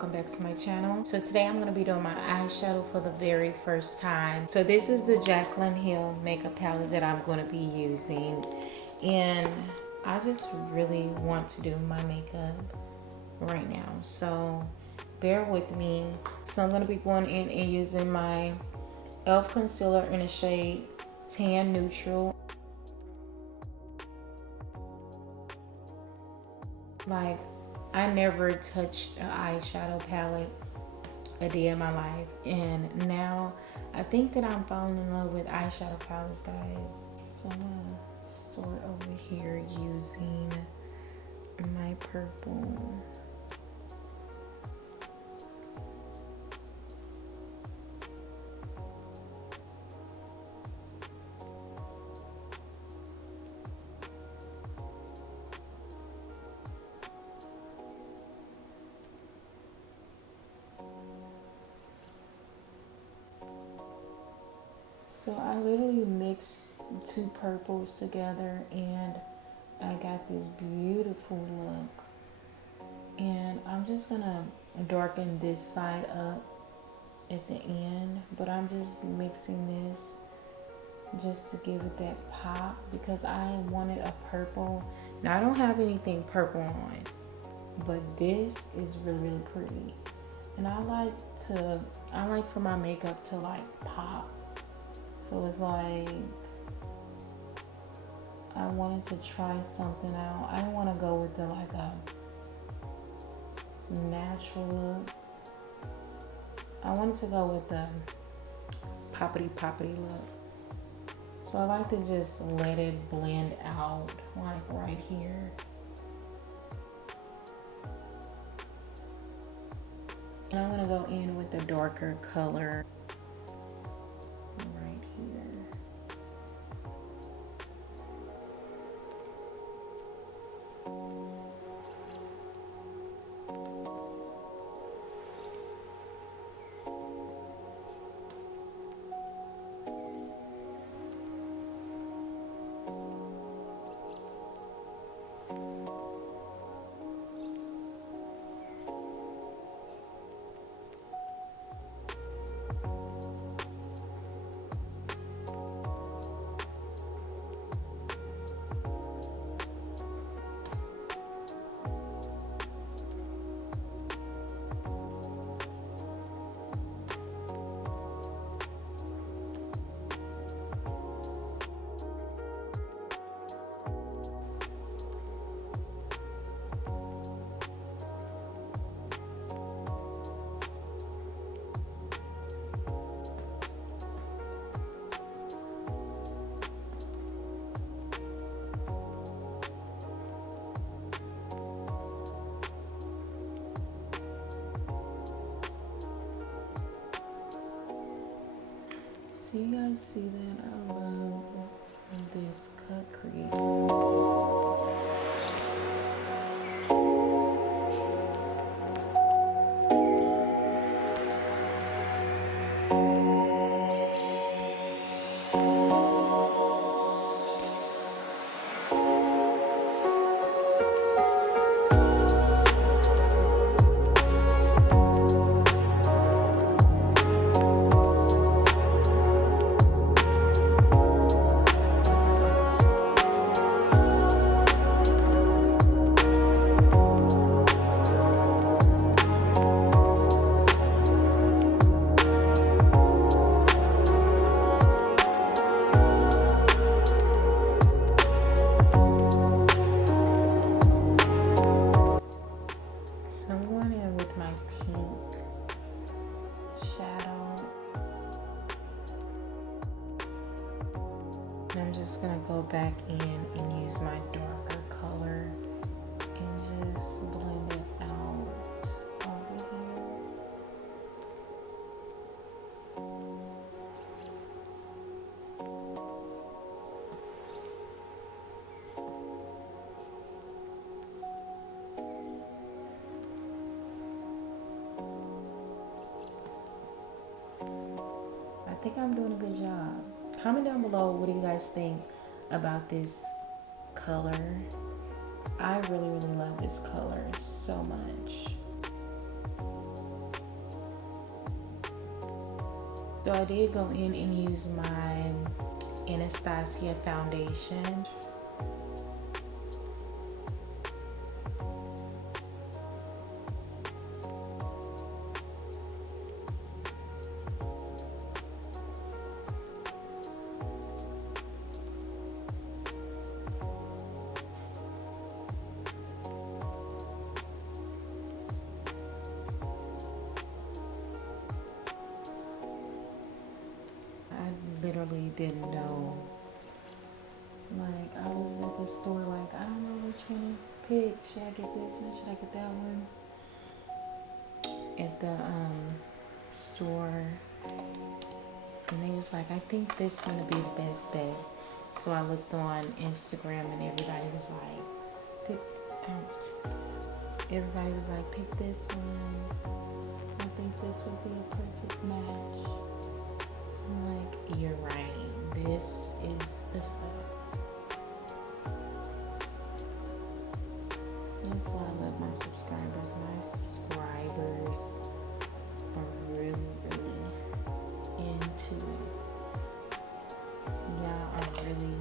welcome back to my channel. So today I'm going to be doing my eyeshadow for the very first time. So this is the Jaclyn Hill makeup palette that I'm going to be using, and I just really want to do my makeup right now, so bear with me. So I'm going to be going in and using my e.l.f. concealer in the shade Tan Neutral. Like, I never touched an eyeshadow palette a day in my life, and now I think that I'm falling in love with eyeshadow palettes, guys. So I'm gonna start over here using my purple. So I literally mixed two purples together and I got this beautiful look. And I'm just gonna darken this side up at the end, but I'm just mixing this just to give it that pop because I wanted a purple. Now I don't have anything purple on, but this is really pretty. And I like for my makeup to like pop. So it's like, I wanted to try something out. I didn't want to go with the like a natural look. I wanted to go with the poppity look. So I like to just let it blend out like right here. And I'm gonna go in with the darker color. So you guys see that? I love this cut crease. I'm just gonna go back in and use my darker color and just blend it out over here. I think I'm doing a good job. Comment down below, what do you guys think about this color? I really love this color so much. So I did go in and use my Anastasia foundation. I literally didn't know. Like, I was at the store like, I don't know which one to pick. Should I get this one? Should I get that one? At the store, and they was like, I think this one would be the best bet. So I looked on Instagram and everybody was like, pick, everybody was like, pick this one. I think this would be a perfect match. I'm like, you're right. This is the stuff. That's why I love my subscribers. My subscribers are really, really into it. Y'all are really,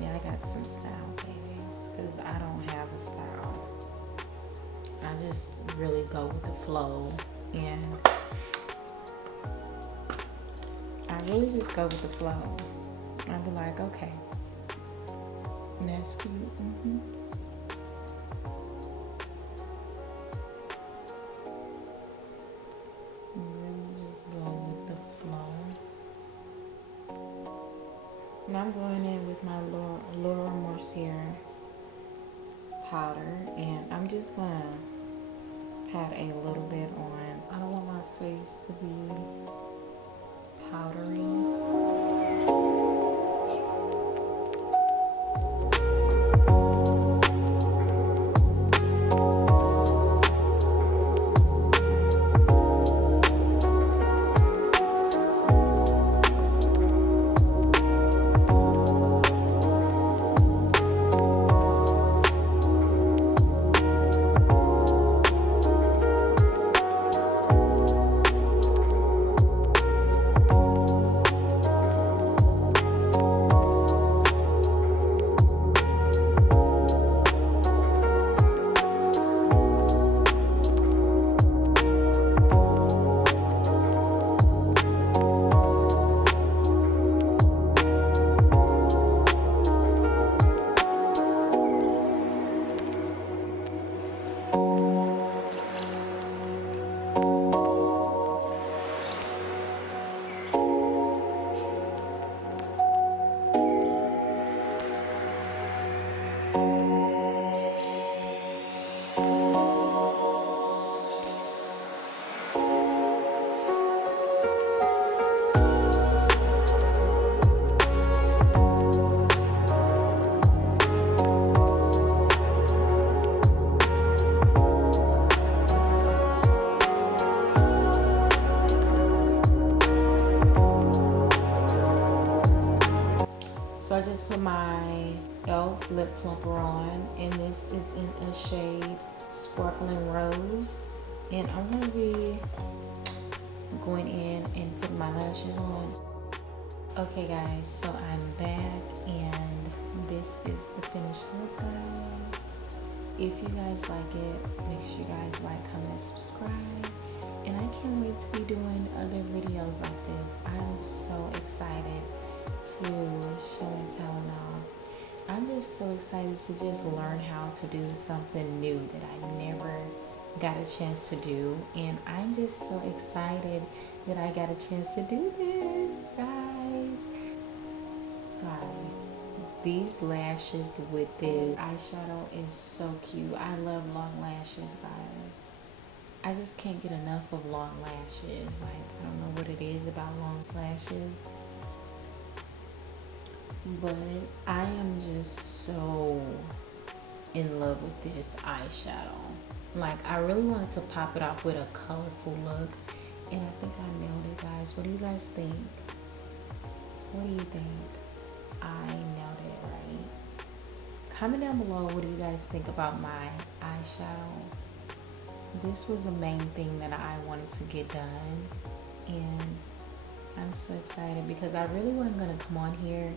yeah, I got some style, babies, because I don't have a style. I just really go with the flow, and I really just go with the flow. I'll be like, okay, that's cute. Really just go with the flow. And I'm going in with my Laura Mercier powder, and I'm just gonna pat a little bit on. I don't want my face to be powdery. So I just put my e.l.f. lip plumper on, and this is in a shade Sparkling Rose. And I'm going to be going in and putting my lashes on. Okay guys, so I'm back, and this is the finished look, guys. If you guys like it, make sure you guys like, comment, subscribe. And I can't wait to be doing other videos like this. I'm so excited to show and tell now. I'm just so excited to just learn how to do something new that I never got a chance to do, and I'm just so excited that I got a chance to do this, guys. These lashes with this eyeshadow is so cute. I love long lashes, guys. I just can't get enough of long lashes. Like, I don't know what it is about long lashes, but I am just so in love with this eyeshadow. Like, I really wanted to pop it off with a colorful look, and I think I nailed it, guys. What do you guys think? What do you think? I nailed it, right? Comment down below, what do you guys think about my eyeshadow? This was the main thing that I wanted to get done, and I'm so excited because I really wasn't gonna come on here,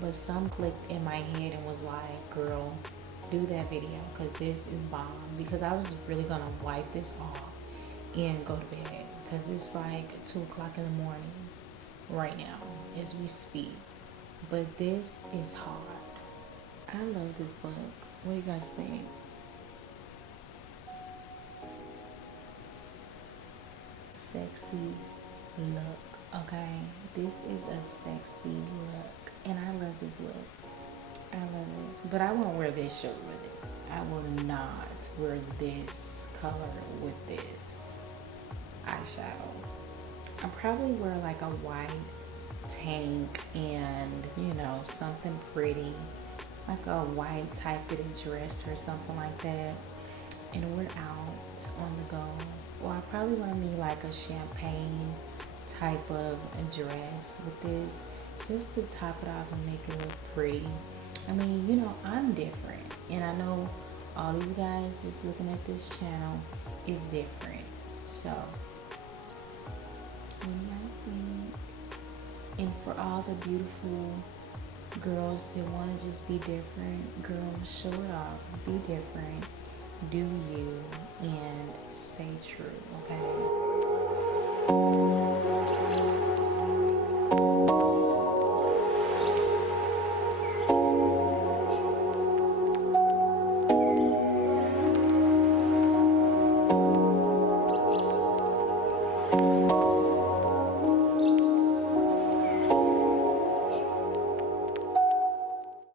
but some clicked in my head and was like, girl, do that video because this is bomb. Because I was really gonna wipe this off and go to bed because it's like 2 o'clock in the morning right now as we speak. But this is hard. I love this look. What do you guys think? Sexy look, okay? This is a sexy look, and I love this look. I love it. But I won't wear this shirt with it. I will not wear this color with this eyeshadow. I'll probably wear like a white tank and, you know, something pretty, like a white tight fitted dress or something like that. And we're out on the go. Well, I probably want me like a champagne type of a dress with this, just to top it off and make it look pretty. I mean, you know, I'm different, and I know all of you guys just looking at this channel is different. So, what do you guys think? And for all the beautiful girls that want to just be different, girls, show it off. Be different. Do you and stay true, okay?